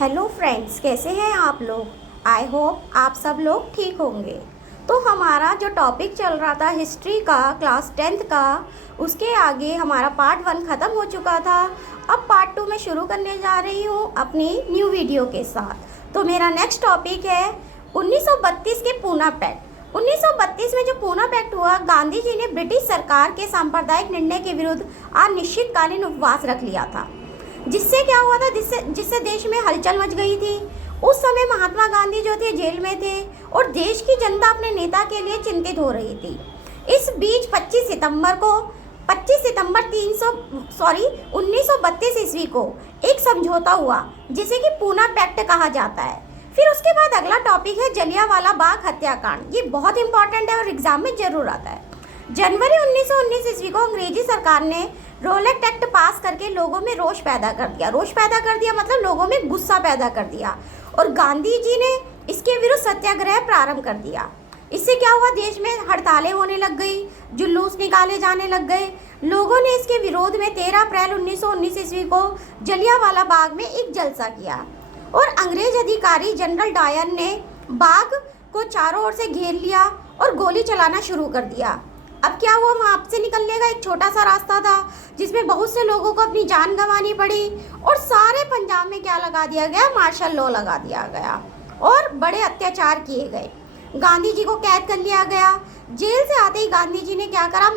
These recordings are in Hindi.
हेलो फ्रेंड्स, कैसे हैं आप लोग। आई होप आप सब लोग ठीक होंगे। तो हमारा जो टॉपिक चल रहा था हिस्ट्री का क्लास 10th का, उसके आगे हमारा पार्ट 1 ख़त्म हो चुका था। अब पार्ट 2 में शुरू करने जा रही हूँ अपनी न्यू वीडियो के साथ। तो मेरा नेक्स्ट टॉपिक है 1932 के पूना पैक्ट। 1932 में जो पूना पैक्ट हुआ, गांधी जी ने ब्रिटिश सरकार के सांप्रदायिक निर्णय के विरुद्ध अनिश्चितकालीन उपवास रख लिया था। जिससे क्या हुआ था, जिससे देश में हलचल मच गई थी। उस समय महात्मा गांधी जो थे जेल में थे और देश की जनता अपने नेता के लिए चिंतित हो रही थी। इस बीच 25 सितंबर 1932 ईस्वी को एक समझौता हुआ जिसे कि पूना पैक्ट कहा जाता है। फिर उसके बाद अगला टॉपिक है जलियांवाला बाग हत्याकांड। ये बहुत इंपॉर्टेंट है और एग्जाम में जरूर आता है। जनवरी 1919 ईस्वी को अंग्रेजी सरकार ने रोलेट एक्ट पास करके लोगों में रोष पैदा कर दिया। रोष पैदा कर दिया मतलब लोगों में गुस्सा पैदा कर दिया और गांधी जी ने इसके विरुद्ध सत्याग्रह प्रारंभ कर दिया। इससे क्या हुआ, देश में हड़तालें होने लग गई, जुलूस निकाले जाने लग गए। लोगों ने इसके विरोध में 13 अप्रैल 1919 ईस्वी को जलियांवाला बाग में एक जलसा किया और अंग्रेज अधिकारी जनरल डायर ने बाग को चारों ओर से घेर लिया और गोली चलाना शुरू कर दिया। अब क्या हुआ, वहाँ से निकलने का एक छोटा सा रास्ता था जिसमें बहुत से लोगों को अपनी जान गंवानी पड़ी और सारे पंजाब में क्या लगा दिया गया, मार्शल लॉ लगा दिया गया और बड़े अत्याचार किए गए। गांधी जी को कैद कर लिया गया। जेल से आते ही गांधी जी ने क्या करा,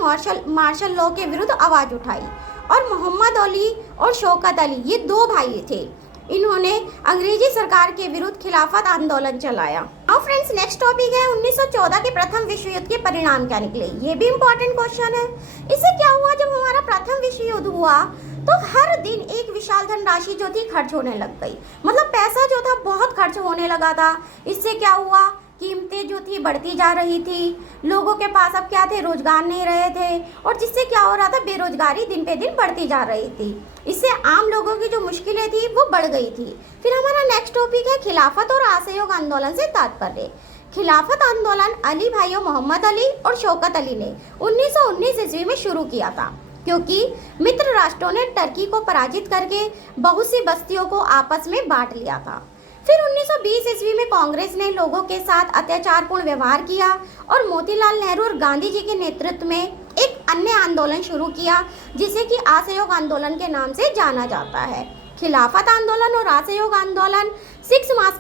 मार्शल लॉ के विरुद्ध आवाज़ उठाई और मोहम्मद अली और शौकत अली, ये दो भाई थे, इन्होंने अंग्रेजी सरकार के विरुद्ध खिलाफत आंदोलन चलाया। अब फ्रेंड्स, नेक्स्ट टॉपिक है 1914 के प्रथम विश्व युद्ध के परिणाम क्या निकले। ये भी इम्पोर्टेंट क्वेश्चन है। इससे क्या हुआ, जब हमारा प्रथम विश्व युद्ध हुआ तो हर दिन एक विशाल धनराशि जो थी खर्च होने लग गई। मतलब पैसा जो था बहुत खर्च होने लगा था। इससे क्या हुआ, कीमतें जो थी बढ़ती जा रही थी। लोगों के पास अब क्या थे, रोजगार नहीं रहे थे और जिससे क्या हो रहा था, बेरोजगारी दिन पे दिन बढ़ती जा रही थी। इससे आम लोगों की जो मुश्किलें थी वो बढ़ गई थी। फिर हमारा नेक्स्ट टॉपिक है खिलाफत और असहयोग आंदोलन से तात्पर्य। खिलाफत आंदोलन अली भाइयों मोहम्मद अली और शौकत अली ने 1919 ईस्वी में शुरू किया था, क्योंकि मित्र राष्ट्रों ने टर्की को पराजित करके बहुत सी बस्तियों को आपस में बांट लिया था। फिर 1920 ईस्वी में कांग्रेस ने लोगों के साथ अत्याचारपूर्ण व्यवहार किया और मोतीलाल नेहरू और गांधी जी के नेतृत्व में एक अन्य आंदोलन शुरू किया जिसे कि असहयोग आंदोलन के नाम से जाना जाता है। खिलाफत आंदोलन और असहयोग आंदोलन 5 मार्क्स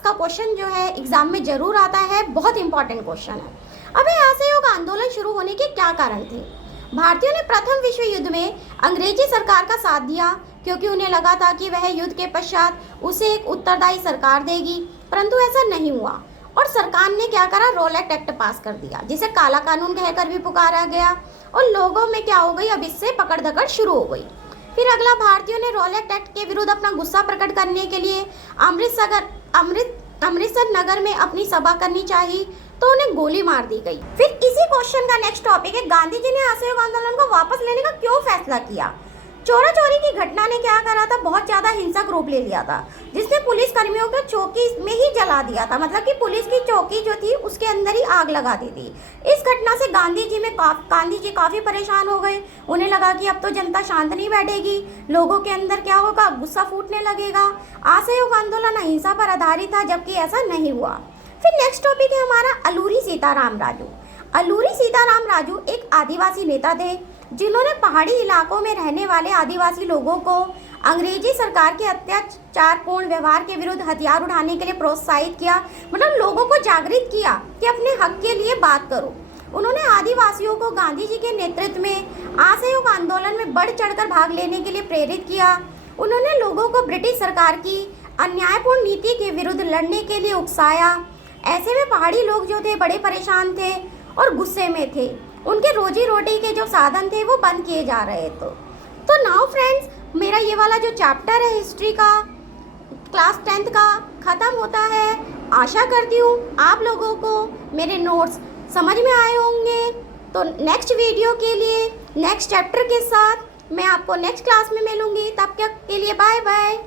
का क्वेश्चन जो है एग्जाम में जरूर आता है, बहुत इंपॉर्टेंट क्वेश्चन है। अब असहयोग आंदोलन शुरू होने के क्या कारण थे। भारतीयों ने प्रथम विश्व युद्ध में अंग्रेजी सरकार का साथ दिया क्योंकि उन्हें लगा था कि वह युद्ध के पश्चात उसे एक उत्तरदायी सरकार देगी, परंतु ऐसा नहीं हुआ और सरकार ने क्या करा, रोलेट एक्ट पास कर दिया जिसे काला कानून कहकर भी पुकारा गया और लोगों में क्या हो गई, अब इससे पकड़ धकड़ शुरू हो गई। फिर अगला, भारतीयों ने रोलेट एक्ट के विरुद्ध अपना गुस्सा प्रकट करने के लिए अमृतसर नगर में अपनी सभा करनी चाहिए तो उन्हें गोली मार दी गई। फिर इसी क्वेश्चन का नेक्स्ट टॉपिक है गांधी जी ने असहयोग आंदोलन को वापस लेने का क्यों फैसला किया। चोरा चोरी की घटना ने क्या करा था, बहुत ज्यादा हिंसक रूप ले लिया था जिसने पुलिस कर्मियों को चौकी में ही जला दिया था। मतलब कि पुलिस की चौकी जो थी उसके अंदर ही आग लगा दी थी। इस घटना से गांधी जी काफी परेशान हो गए। उन्हें लगा कि अब तो जनता शांत नहीं बैठेगी, लोगों के अंदर क्या होगा, गुस्सा फूटने लगेगा। असहयोग आंदोलन अहिंसा पर आधारित था, जबकि ऐसा नहीं हुआ। फिर नेक्स्ट टॉपिक है हमारा अल्लूरी सीताराम राजू। अल्लूरी सीताराम राजू एक आदिवासी नेता थे जिन्होंने पहाड़ी इलाकों में रहने वाले आदिवासी लोगों को अंग्रेजी सरकार के अत्याचारपूर्ण व्यवहार के विरुद्ध हथियार उठाने के लिए प्रोत्साहित किया। मतलब लोगों को जागृत किया कि अपने हक के लिए बात करो। उन्होंने आदिवासियों को गांधी जी के नेतृत्व में असहयोग आंदोलन में बढ़ चढ़कर भाग लेने के लिए प्रेरित किया। उन्होंने लोगों को ब्रिटिश सरकार की अन्यायपूर्ण नीति के विरुद्ध लड़ने के लिए उकसाया। ऐसे में पहाड़ी लोग जो थे बड़े परेशान थे और गुस्से में थे। उनके रोजी रोटी के जो साधन थे वो बंद किए जा रहे थे। तो नाउ फ्रेंड्स, मेरा ये वाला जो चैप्टर है हिस्ट्री का क्लास 10th का ख़त्म होता है। आशा करती हूँ आप लोगों को मेरे नोट्स समझ में आए होंगे। तो नेक्स्ट वीडियो के लिए नेक्स्ट चैप्टर के साथ मैं आपको नेक्स्ट क्लास में मिलूँगी। तब तक के लिए बाय बाय।